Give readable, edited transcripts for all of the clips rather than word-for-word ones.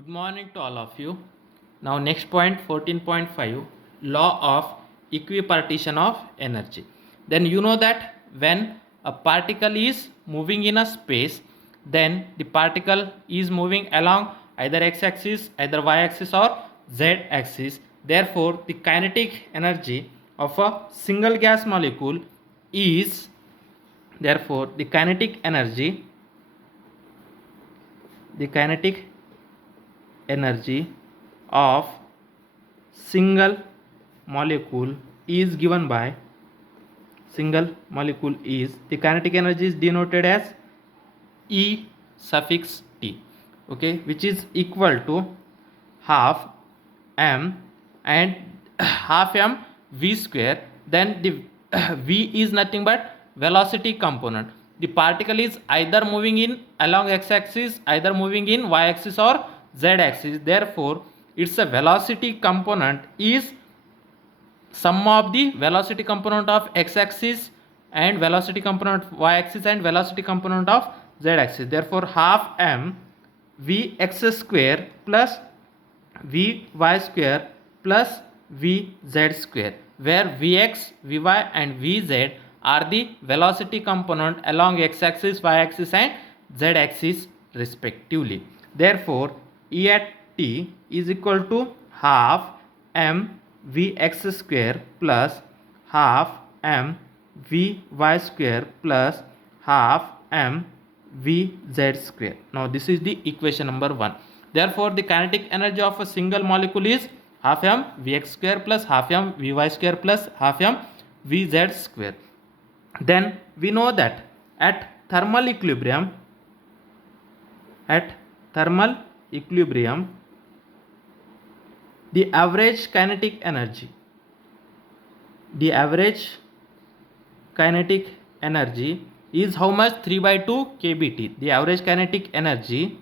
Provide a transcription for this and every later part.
Good morning to all of you. Now next point 14.5, law of equipartition of energy. Then you know that when a particle is moving in a space, then the particle is moving along either x-axis, either y-axis or z-axis. Therefore the kinetic energy of a single gas molecule is the kinetic energy of single molecule is given by the kinetic energy is denoted as E suffix T, okay, which is equal to half m and half m v square. Then the v is nothing but velocity component. The particle is either moving in along x-axis, either moving in y-axis or z-axis. Therefore its a velocity component is sum of the velocity component of x-axis and velocity component of y-axis and velocity component of z-axis. Therefore half m vx square plus vy square plus vz square, where vx, vy and vz are the velocity component along x-axis, y-axis and z-axis respectively. Therefore E at t is equal to half m vx square plus half m vy square plus half m vz square. Now this is the equation number 1. Therefore the kinetic energy of a single molecule is half m vx square plus half m vy square plus half m vz square. Then we know that at thermal equilibrium, the average kinetic energy is how much? 3/2 kBt. The average kinetic energy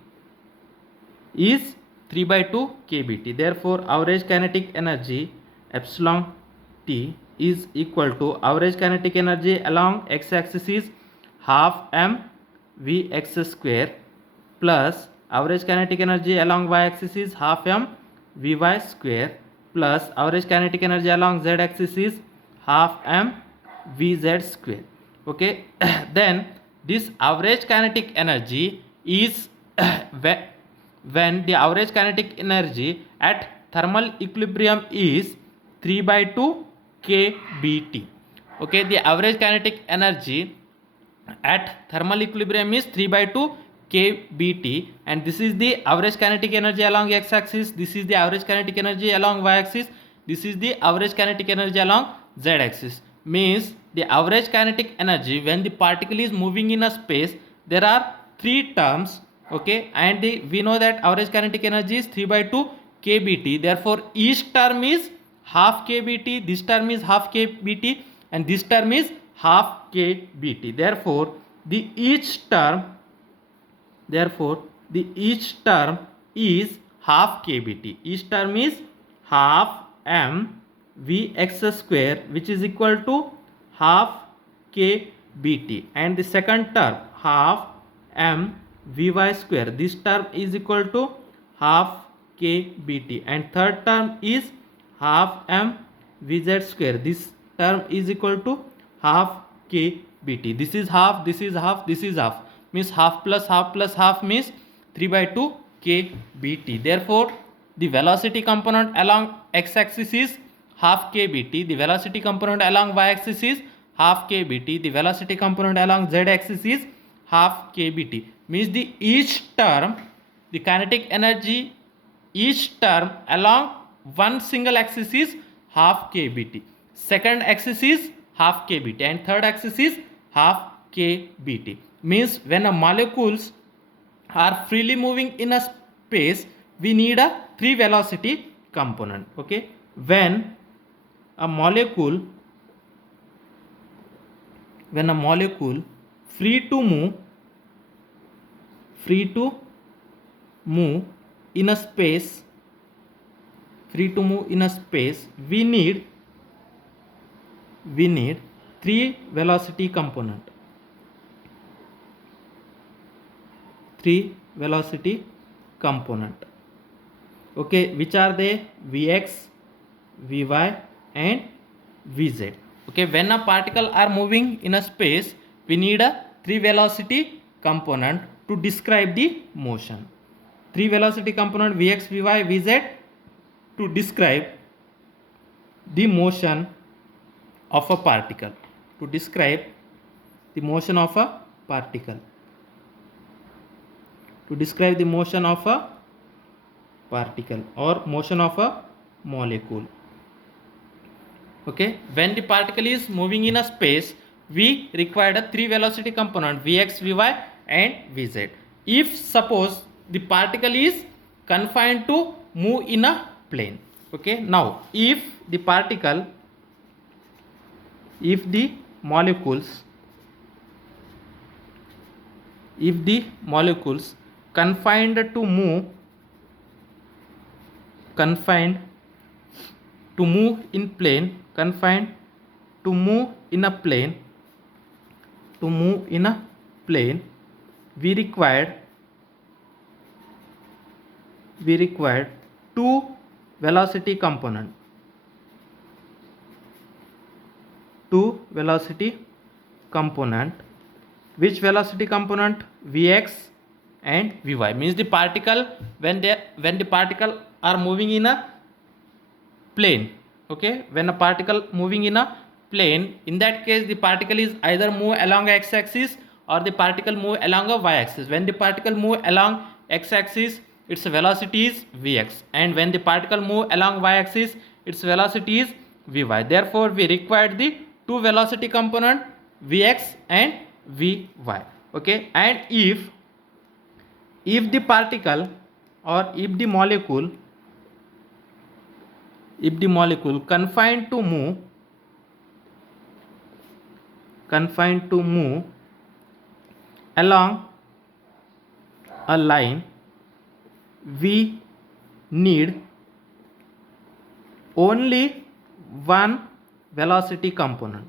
is 3/2 kBt. Therefore average kinetic energy epsilon t is equal to average kinetic energy along x-axis is half m vx square plus average kinetic energy along y-axis is half m vy square plus average kinetic energy along z-axis is half m vz square. Okay. Then this average kinetic energy is when the average kinetic energy at thermal equilibrium is 3/2 kBt. Okay, the average kinetic energy at thermal equilibrium is 3/2 kBt, and this is the average kinetic energy along x-axis, this is the average kinetic energy along y-axis, this is the average kinetic energy along z-axis. Means the average kinetic energy when the particle is moving in a space, there are three terms, okay, and we know that average kinetic energy is 3/2 kBt. Therefore each term is half kBt, this term is half kBt and this term is half kBt. Therefore the each term is half kBt. Each term is half m vx square, which is equal to half kBt, and the second term half m vy square, this term is equal to half kBt, and third term is half m vz square, this term is equal to half kBt. This is half, this is half, this is half, means half plus half plus half means 3/2 kBt. Therefore the velocity component along x-axis is half kBt, the velocity component along y-axis is half kBt, the velocity component along z-axis is half kBt. Means the each term, the kinetic energy each term along one single axis is half kBt, second axis is half kBt, and third axis is half kBt. Means when a molecules are freely moving in a space, we need a three velocity component. Okay, when a molecule free to move in a space, we need three velocity component. Okay, which are they? Vx, Vy and Vz. Okay, when a particle are moving in a space, we need a three velocity component to describe the motion. Three velocity component Vx, Vy, Vz to describe the motion of a particle. To describe the motion of a particle. To describe the motion of a particle or motion of a molecule. Okay, when the particle is moving in a space, we require a three velocity component Vx, Vy and Vz. If suppose the particle is confined to move in a plane. Okay, now if the particle, if the molecules confined to move in plane, confined to move in a plane, we required two velocity component, which velocity component? Vx and Vy. Means the particle, when the particle are moving in a plane. Okay, when a particle moving in a plane, in that case the particle is either move along x-axis or the particle move along a y-axis. When the particle move along x-axis, its velocity is Vx, and when the particle move along y-axis, its velocity is Vy. Therefore we required the two velocity component Vx and Vy. Okay, and if the particle or if the molecule confined to move along a line, we need only one velocity component.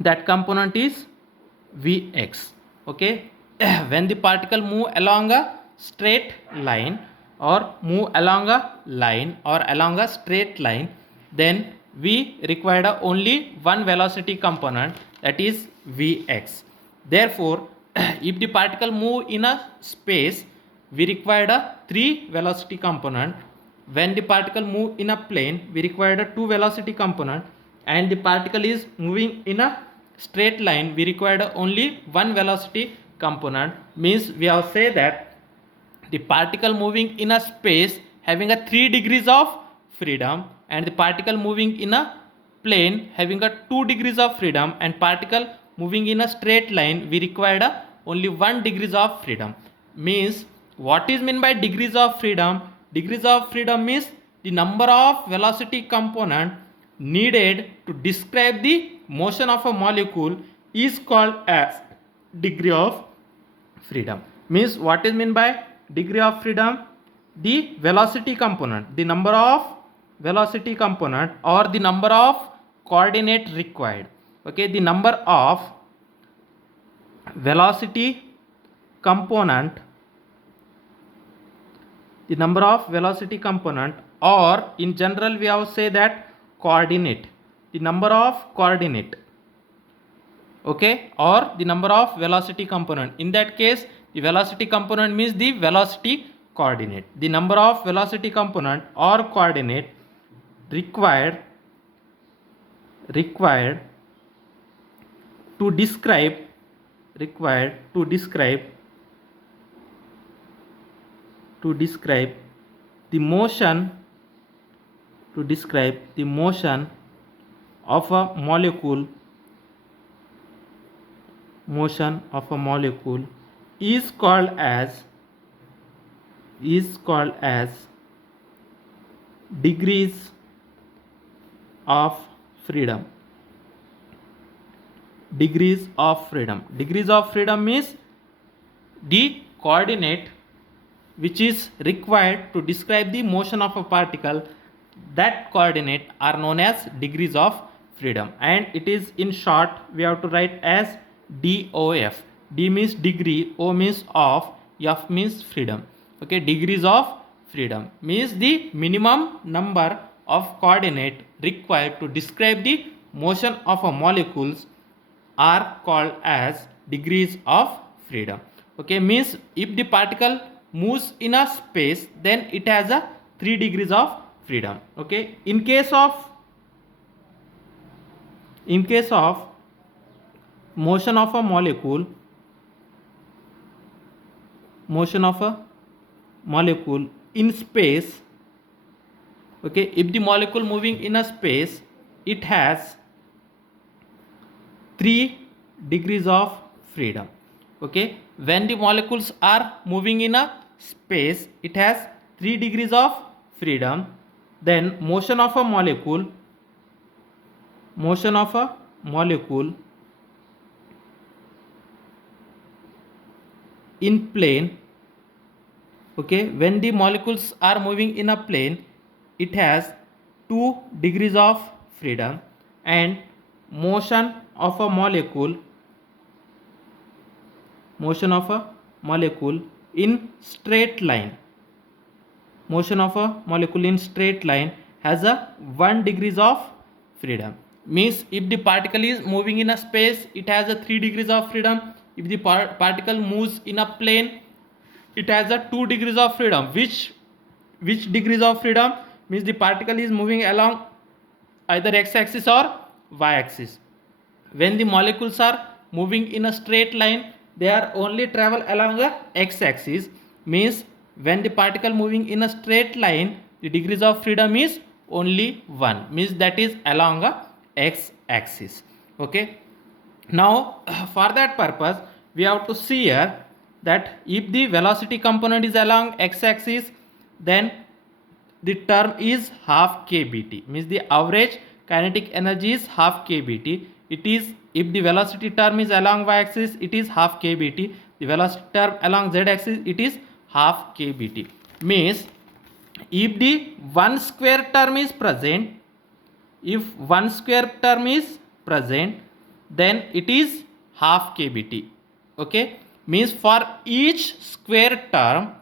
That component is Vx. Okay, when the particle move along a straight line or move along a line or along a straight line, then we require only one velocity component, that is Vx. Therefore if the particle move in a space, we require a three velocity component. When the particle move in a plane, we require a two velocity component, and the particle is moving in a straight line, we require only one velocity component. Means we have say that the particle moving in a space having a 3 degrees of freedom, and the particle moving in a plane having a 2 degrees of freedom, and particle moving in a straight line, we require only 1 degrees of freedom. Means what is meant by degrees of freedom? Degrees of freedom means the number of velocity component needed to describe the motion of a molecule is called as degree of freedom. Means what is meant by degree of freedom? The velocity component, the number of velocity component or the number of coordinate required. Okay, the number of velocity component, or in general we have say that coordinate, the number of coordinate. Okay, or the number of velocity component. In that case, the velocity component means the velocity coordinate. The number of velocity component or coordinate required to describe the motion of a molecule is called as degrees of freedom. Degrees of freedom means the coordinate which is required to describe the motion of a particle. That coordinate are known as degrees of freedom, and it is in short we have to write as DOF. D means degree, O means of, F means freedom. Okay, degrees of freedom means the minimum number of coordinate required to describe the motion of a molecules are called as degrees of freedom. Okay, means if the particle moves in a space, then it has a 3 degrees of freedom. Okay, in case of motion of a molecule in space, okay, if the molecule moving in a space, it has 3 degrees of freedom. Okay, when the molecules are moving in a space, it has 3 degrees of freedom. Then motion of a molecule in plane, okay, when the molecules are moving in a plane, it has 2 degrees of freedom. And motion of a molecule in straight line, has a 1 degrees of freedom. Means if the particle is moving in a space, it has a 3 degrees of freedom. If the particle moves in a plane, it has a 2 degrees of freedom. Which degrees of freedom? Means the particle is moving along either x-axis or y-axis. When the molecules are moving in a straight line, they are only travel along the x-axis. Means when the particle moving in a straight line, the degrees of freedom is only 1, means that is along a x-axis. Okay, now for that purpose we have to see here that if the velocity component is along x-axis, then the term is half kbt, means the average kinetic energy is half kbt. It is, if the velocity term is along y-axis, it is half kbt. The velocity term along z-axis, it is half kbt. Means if the 1 square term is present, then it is half kbt. Okay, means for each square term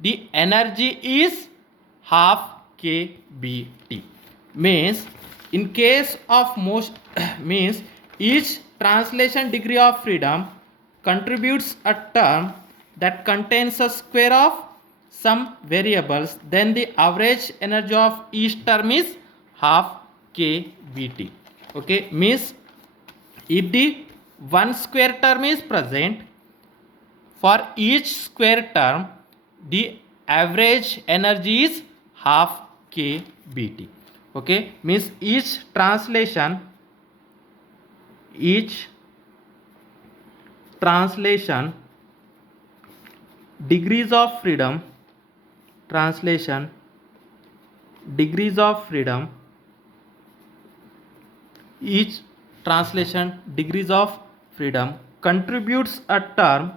the energy is half kbt. Means in case of most means each translation degree of freedom contributes a term that contains a square of some variables, then the average energy of each term is half kbt. Okay, means if the 1 square term is present, for each square term the average energy is half kbt. Okay, means each translation degrees of freedom each translation degrees of freedom contributes a term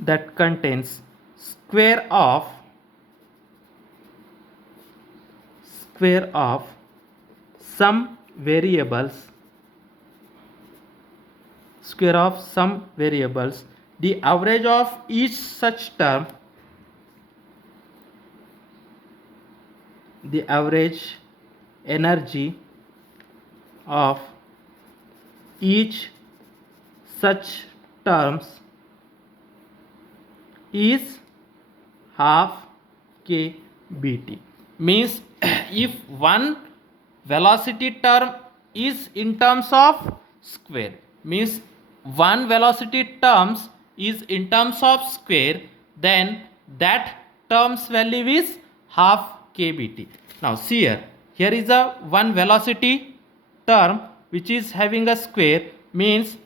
that contains square of some variables, the average of each such term, the average energy of each such terms is half kbt. Means if one velocity term is in terms of square, means one velocity terms is in terms of square, then that term's value is half kbt. Now see here is a one velocity term which is having a square, means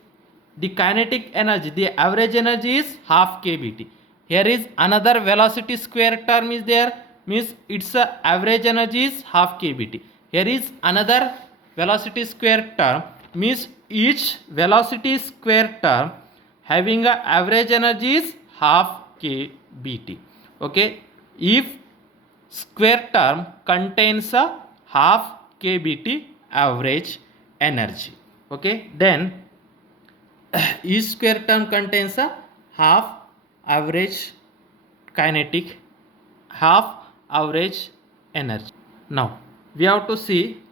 the kinetic energy, the average energy is half kbt. Here is another velocity square term is there, means its average energy is half kbt. Here is another velocity square term, means each velocity square term having a average energy is half kBt. Okay, if square term contains a half kBt average energy, okay, then each square term contains a half average kinetic, half average energy. Now we have to see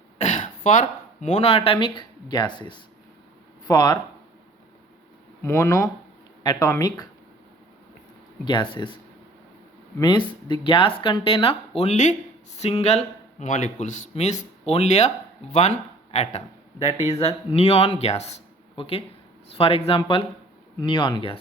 for monoatomic gases. For monoatomic gases means the gas contain a only single molecules, means only a one atom, that is a neon gas. Okay, for example, neon gas.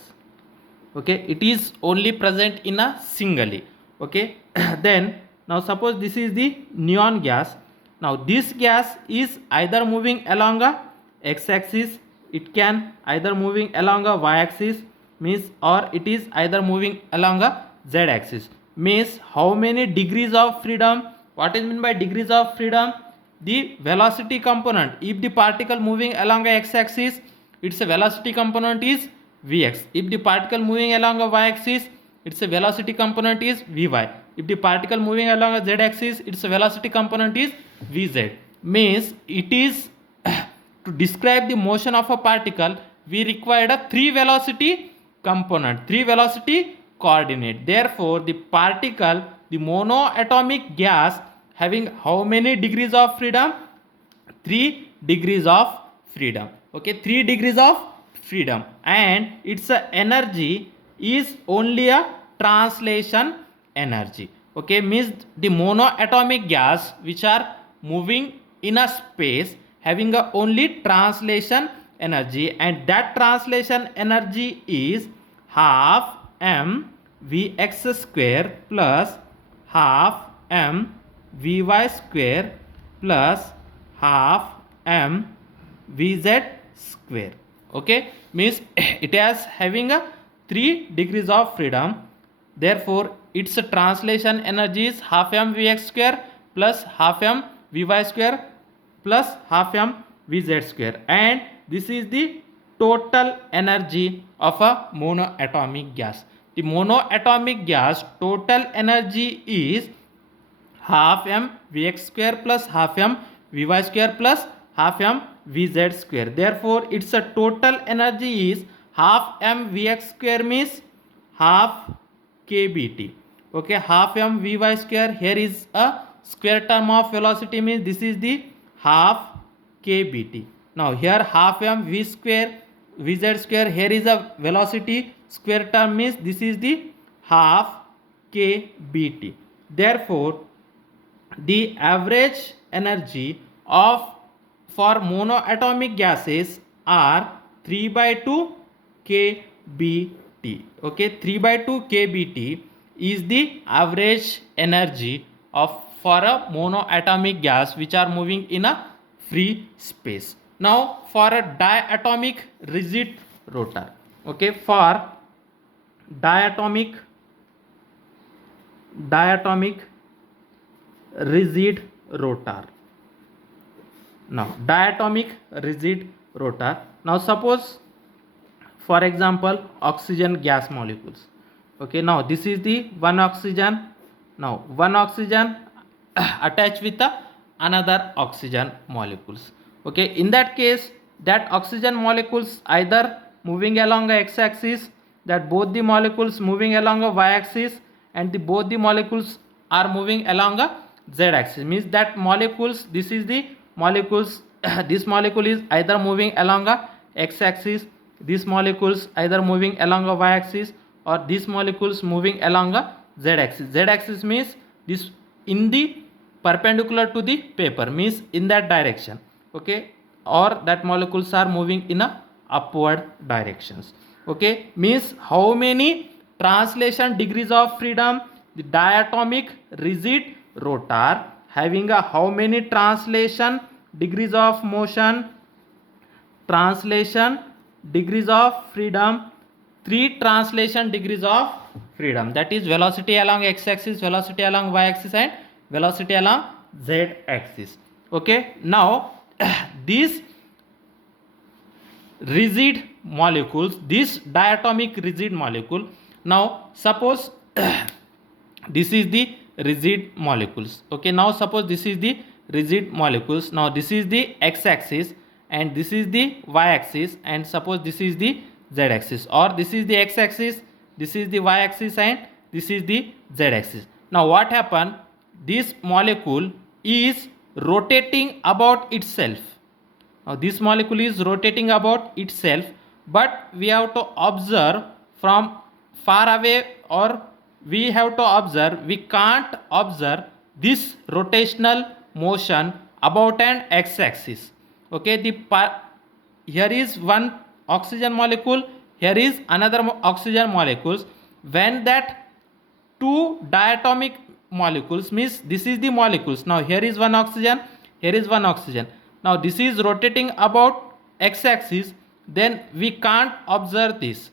Okay, it is only present in a singly. Okay, then now suppose this is the neon gas. Now this gas is either moving along a x-axis, it can either moving along a y-axis, means, or it is either moving along a z-axis. Means how many degrees of freedom? What is meant by degrees of freedom? The velocity component. If the particle moving along a x-axis, its velocity component is Vx. If the particle moving along a y-axis, its velocity component is Vy. If the particle moving along a z-axis, its velocity component is Vz. Means it is to describe the motion of a particle, we required a three velocity component, three velocity coordinate. Therefore, the particle, the monoatomic gas, having how many degrees of freedom? 3 degrees of freedom. Okay, 3 degrees of freedom, and its energy is only a translation energy. Okay, means the monoatomic gas which are moving in a space having a only translation energy, and that translation energy is half m Vx square plus half m Vy square plus half m Vz square. Okay, means it is having a 3 degrees of freedom. Therefore, its translation energy is half m Vx square plus half m Vy square plus half m Vz square, and this is the total energy of a monoatomic gas. The monoatomic gas total energy is half m Vx square plus half m Vy square plus half m Vz square. Therefore, its total energy is half m Vx square means half kBt. Okay, half m Vy square, here is a square term of velocity, means this is the half kBt. Now here half m V square Vz square, here is a velocity square term, means this is the half kBt. Therefore, the average energy of for monoatomic gases are 3/2 kBt. Okay, 3/2 kBt is the average energy of for a monoatomic gas which are moving in a free space. Now for a diatomic rigid rotor. Okay, for diatomic rigid rotor. Now diatomic rigid rotor. Now suppose, for example, oxygen gas molecules. Okay, now this is the one oxygen. Now one oxygen attached with another oxygen molecules. Okay, in that case, that oxygen molecules either moving along a x-axis, that both the molecules moving along a y-axis, and both the molecules are moving along a z-axis. Means that molecules, this is the molecules this molecule is either moving along a x-axis, these molecules either moving along a y-axis, or these molecules moving along a z-axis. Z-axis means this in the perpendicular to the paper, means in that direction. Okay, or that molecules are moving in a upward directions. Okay, means how many translation degrees of freedom? The diatomic rigid rotor having a how many translation degrees of motion? Translation degrees of freedom, 3 translation degrees of freedom, that is velocity along x-axis, velocity along y-axis, and velocity along z-axis. Okay, now this rigid molecules, this diatomic rigid molecule. Now suppose this is the rigid molecules. Okay, now suppose this is the rigid molecules. Now this is the x-axis and this is the y-axis, and suppose this is the z-axis, or this is the x-axis, this is the y-axis, and this is the z-axis. Now what happened? This molecule is rotating about itself. Now this molecule is rotating about itself, but we have to observe from far away, or we have to observe, we can't observe this rotational motion about an x-axis. Okay, here is one oxygen molecule, here is another oxygen molecules. When that two diatomic molecules, means this is the molecules, now here is one oxygen, here is one oxygen, now this is rotating about x-axis, then we can't observe this.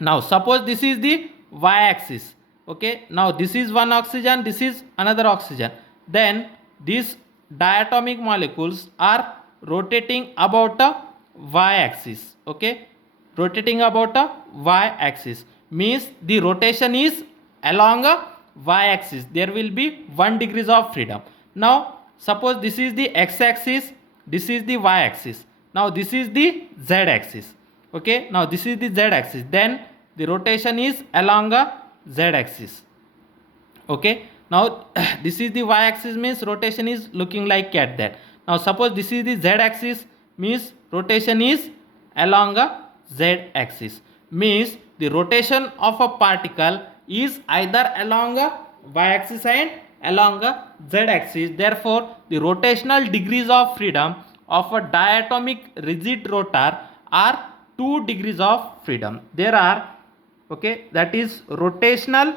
Now suppose this is the y-axis. Okay, now this is one oxygen, this is another oxygen, then these diatomic molecules are rotating about a y-axis. Okay, rotating about a y-axis means the rotation is along a y-axis. There will be 1 degrees of freedom. Now suppose this is the x-axis, this is the y-axis, now this is the z-axis. Okay, now this is the z-axis, then the rotation is along a z-axis. Okay, now this is the y-axis, means rotation is looking like at that. Now suppose this is the z-axis, means rotation is along a z-axis, means the rotation of a particle is either along a y-axis and along a z-axis. Therefore the rotational degrees of freedom of a diatomic rigid rotor are 2 degrees of freedom. There are, okay, that is rotational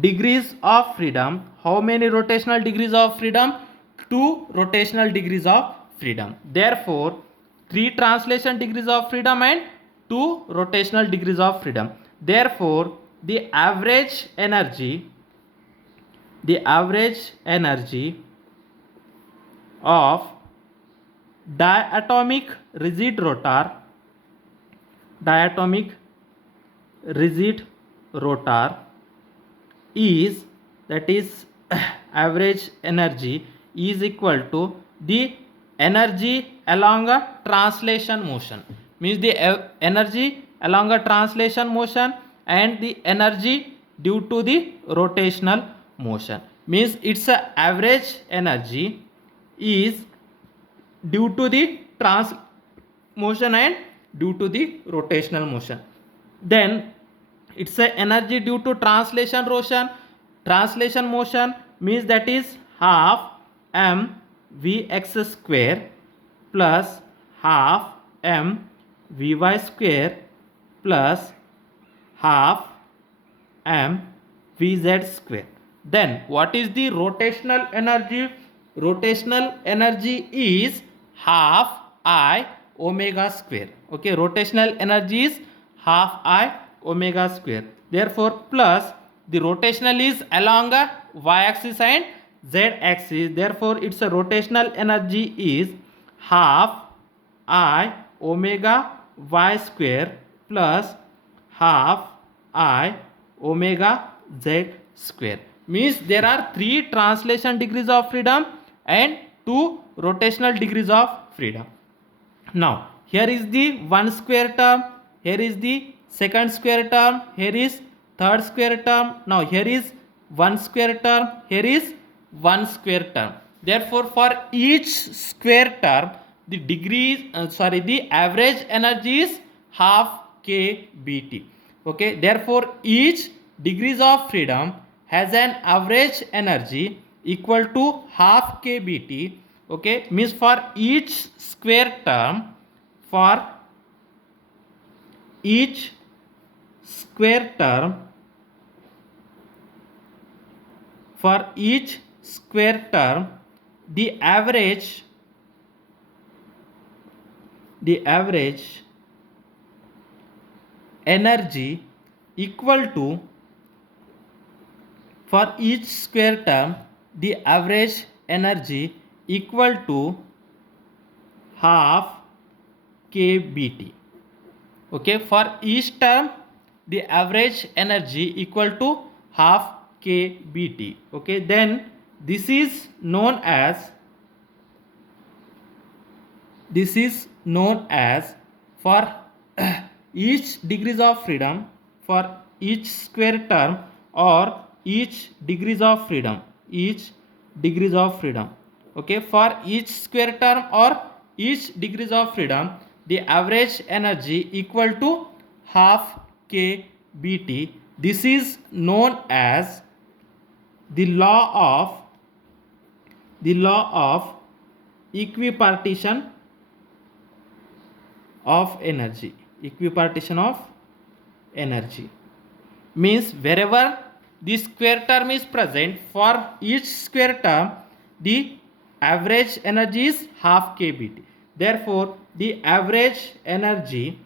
degrees of freedom. How many rotational degrees of freedom? 2 rotational degrees of freedom. Therefore 3 translation degrees of freedom and 2 rotational degrees of freedom. Therefore the average energy of diatomic rigid rotor is, that is average energy is equal to the energy along a translation motion, means the energy along a translation motion and the energy due to the rotational motion, means its average energy is due to the motion and due to the rotational motion. Then it's a energy due to translation motion means that is half m vx square plus half m vy square plus half m vz square. Then what is the rotational energy? Rotational energy is half I omega square. Okay, rotational energy is half I omega square. Therefore plus the rotational is along a y-axis and z-axis. Therefore its a rotational energy is half I omega y square plus half I omega z square. Means there are 3 translation degrees of freedom and 2 rotational degrees of freedom. Now here is the 1 square term, here is the second square term, here is third square term. Now here is 1 square term, here is 1 square term. Therefore for each square term the the average energy is half kBt. Okay, therefore each degrees of freedom has an average energy equal to half kBt. Okay, means for each square term, for each square term, the average energy equal to, for each square term the average energy equal to half kBt. Okay, for each term the average energy equal to half kBt. Okay, then this is known as for each degrees of freedom, for each square term or each degrees of freedom, okay, for each square term or each degrees of freedom the average energy equal to half kBt. This is known as the law of equipartition of energy. Means wherever the square term is present, for each square term the average energy is half kBt. Therefore the average energy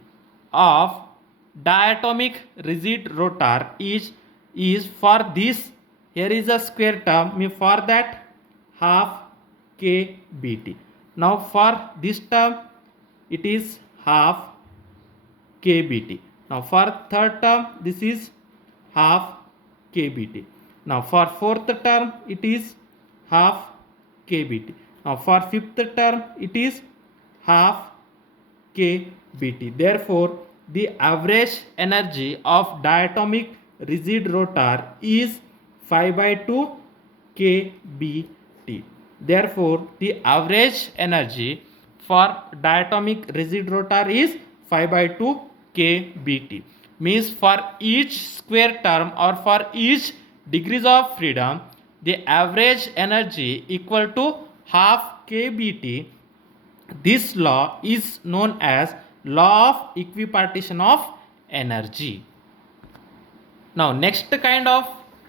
of diatomic rigid rotor is for this, here is a square term, mean for that half kBt. Now for this term it is half kBt. Now for third term this is half kBt. Now for fourth term it is half kBt. Now for fifth term it is half kBt. Therefore the average energy of diatomic rigid rotor is 5/2 kBt. Therefore the average energy for diatomic rigid rotor is 5/2 kBt. Means for each square term or for each degrees of freedom the average energy equal to half kBt. This law is known as law of equipartition of energy. Now next kind of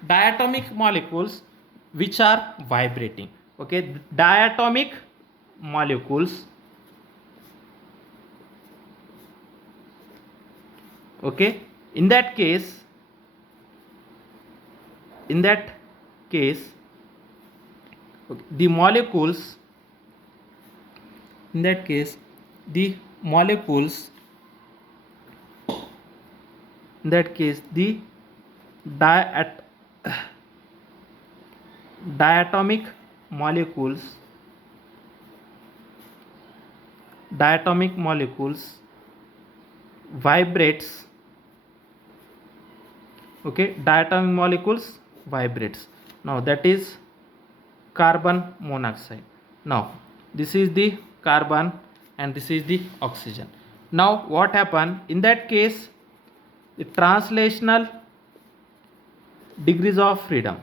diatomic molecules which are vibrating. Okay, diatomic molecules. Okay, in that case okay, the molecules, in that case the molecules, in that case the diatomic molecules vibrates. Okay, diatomic molecules vibrates. Now that is carbon monoxide. Now this is the carbon and this is the oxygen. Now what happened in that case, the translational degrees of freedom.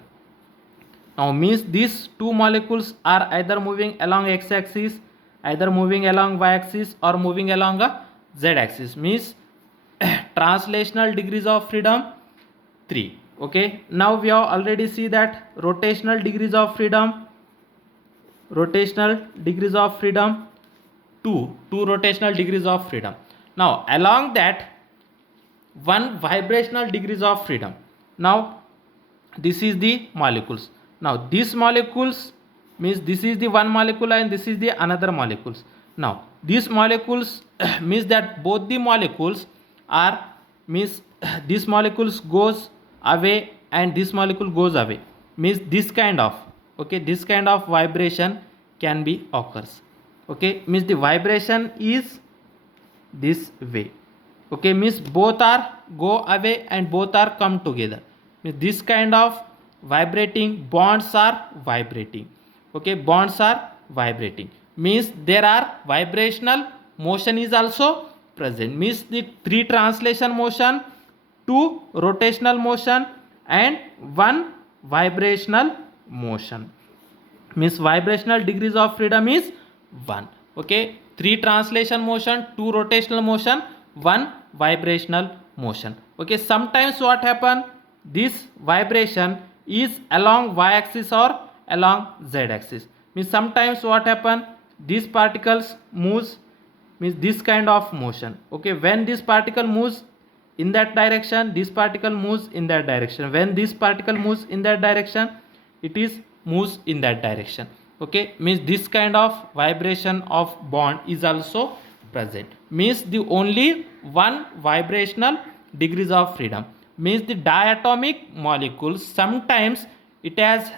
Now means these two molecules are either moving along x-axis, either moving along y-axis or moving along a z-axis. Means translational degrees of freedom 3. Okay, now we have already see that rotational degrees of freedom 2 rotational degrees of freedom. Now along that one vibrational degrees of freedom. Now this is the molecules. Now these molecules means this is the one molecule and this is the another molecules. Now these molecules means that both the molecules are, means this molecules goes away and this molecule goes away, means this kind of, okay, this kind of vibration can be occurs. Okay, means the vibration is this way. Okay, means both are go away and both are come together. Means this kind of vibrating bonds are vibrating. Okay, bonds are vibrating, means there are vibrational motion is also present. Means the 3 translation motion, 2 rotational motion and 1 vibrational motion. Means vibrational degrees of freedom is 1. Okay, 3 translation motion, 2 rotational motion, 1 vibrational motion. Okay, sometimes what happen, this vibration is along y-axis or along z-axis. Means sometimes what happen, these particles moves, means this kind of motion. Okay, when this particle moves in that direction, this particle moves in that direction. When this particle moves in that direction, it is moves in that direction. Okay, means this kind of vibration of bond is also present. Means the only one vibrational degrees of freedom. Means the diatomic molecules sometimes it has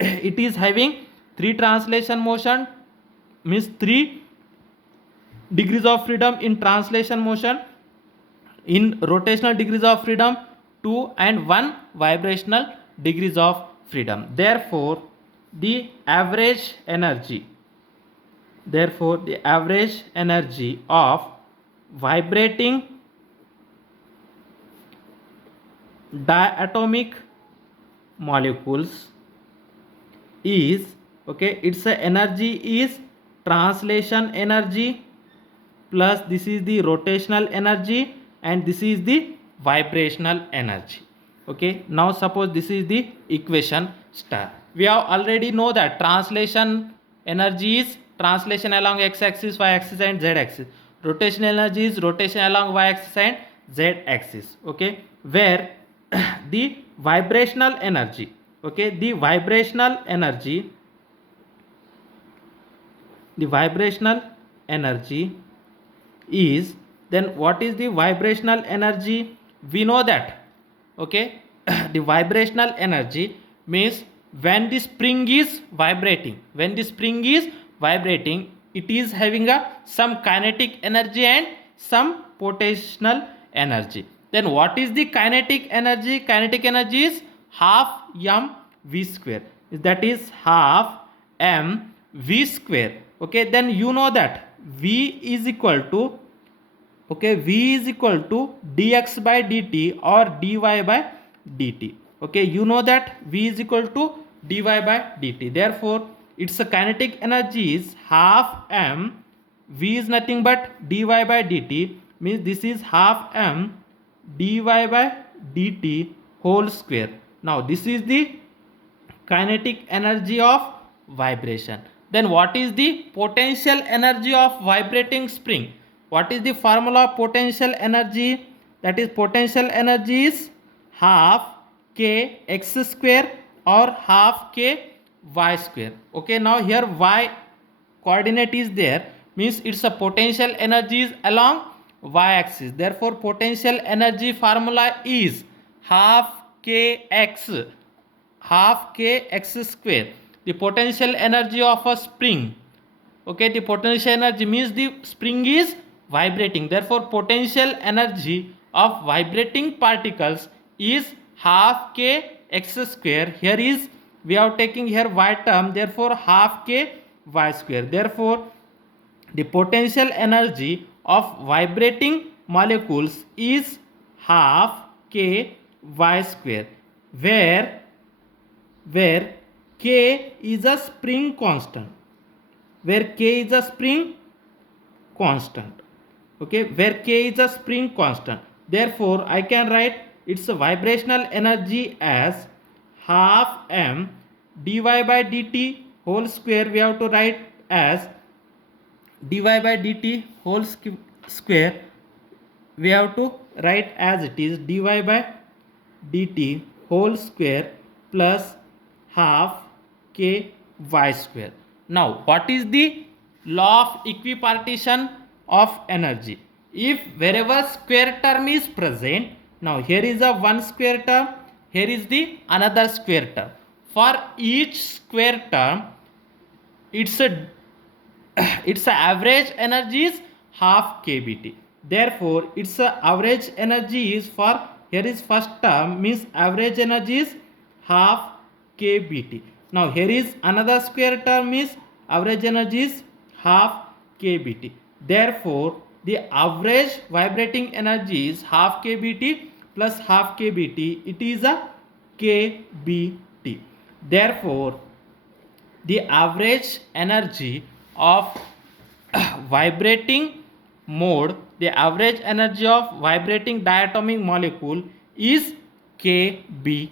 it is having 3 translation motion, means 3 degrees of freedom in translation motion, in rotational degrees of freedom 2, and 1 vibrational degrees of freedom. Therefore the average energy of vibrating diatomic molecules is, okay, its energy is translation energy plus this is the rotational energy and this is the vibrational energy. Okay, now suppose this is the equation star. We have already know that translation energy is translation along x-axis, y-axis and z-axis. Rotational energy is rotation along y-axis and z-axis. Okay, where the vibrational energy, okay, the vibrational energy is, then what is the vibrational energy? We know that, okay, the vibrational energy means when the spring is vibrating, it is having some kinetic energy and some potential energy. Then what is the kinetic energy? Kinetic energy is half mv square, that is half mv square. Okay, then you know that v is equal to, okay, v is equal to dx by dt or dy by dt. Okay, you know that v is equal to dy by dt. Therefore its kinetic energy is half m, v is nothing but dy by dt, means this is half m dy by dt whole square. Now this is the kinetic energy of vibration. Then what is the potential energy of vibrating spring? What is the formula of potential energy? That is potential energy is half k x square or half k y square. Okay, now here y coordinate is there, means its a potential energy is along y axis. Therefore potential energy formula is half kx square, the potential energy of a spring. Okay, the potential energy means the spring is vibrating, therefore potential energy of vibrating particles is half k x square. Here is, we are taking here y term, therefore half k y square. Therefore the potential energy of vibrating molecules is half k y square, where k is a spring constant, okay, where k is a spring constant. Therefore I can write its vibrational energy as half m dy by dt whole square. We have to write as dy by dt whole square, we have to write as it is dy by dt whole square plus half k y square. Now what is the law of equipartition of energy? If wherever square term is present, now here is a one square term, here is the another square term. For each square term its average energy is half kBT. Therefore its average energy is, for here is first term, means average energy is half kBT. Now here is another square term, is average energy is half kBT. Therefore the average vibrating energy is half kBT plus half kBT, it is a kBT. Therefore the average energy of vibrating mode, the average energy of vibrating diatomic molecule is kBT.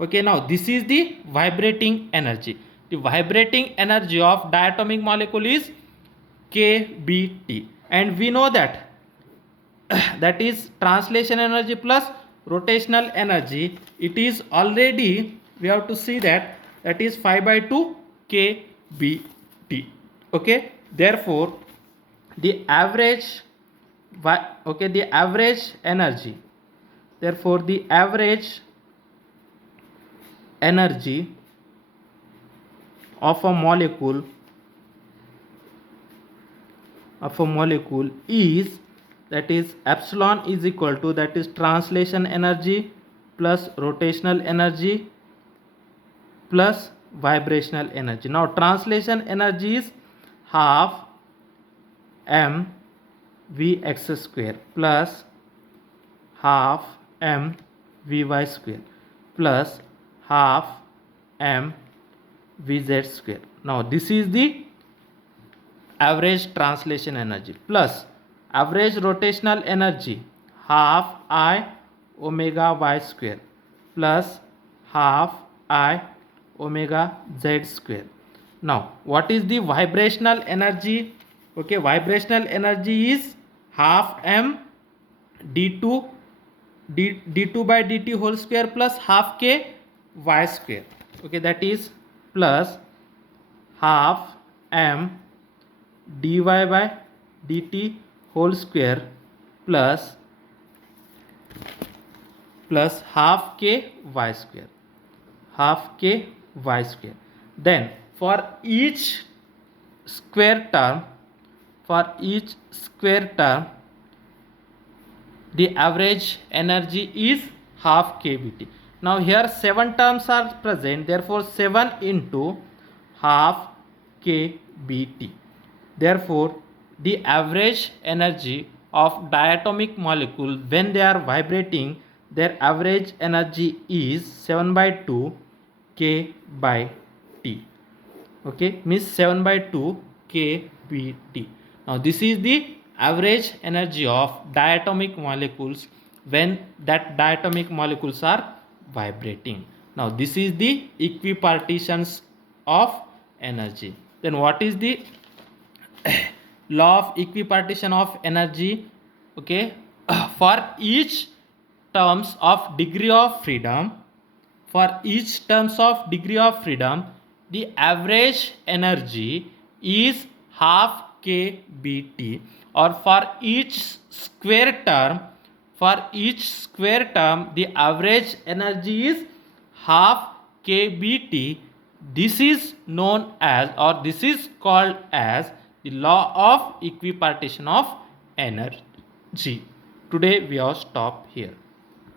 Okay, now this is the vibrating energy. The vibrating energy of diatomic molecule is kBT, and we know that that is translation energy plus rotational energy. It is already, we have to see that is 5/2 kBT. Okay, therefore the average okay, the average energy, therefore the average energy of a molecule is, that is epsilon is equal to, that is translation energy plus rotational energy plus vibrational energy. Now translation energy is half m vx square plus half m vy square plus half m vz square. Now this is the average translation energy plus average rotational energy half I omega y square plus half I omega z square. Now what is the vibrational energy? Okay, vibrational energy is half m d2 d2 by dt whole square plus half k y square. Okay, that is plus half m dy by dt whole square plus half k y square, then for each square term, the average energy is half kBT. Now here 7 terms are present, therefore 7 into half kBT. Therefore the average energy of diatomic molecule when they are vibrating, their average energy is 7 by 2 k by t. Okay, means 7 by 2 kBT. Now this is the average energy of diatomic molecules when that diatomic molecules are vibrating. Now this is the equipartitions of energy. Then what is the law of equipartition of energy? Okay, for each terms of degree of freedom, the average energy is half kBT, or for each square term, the average energy is half kBT. This is known as, or this is called as, the law of equipartition of energy. Today we have stopped here.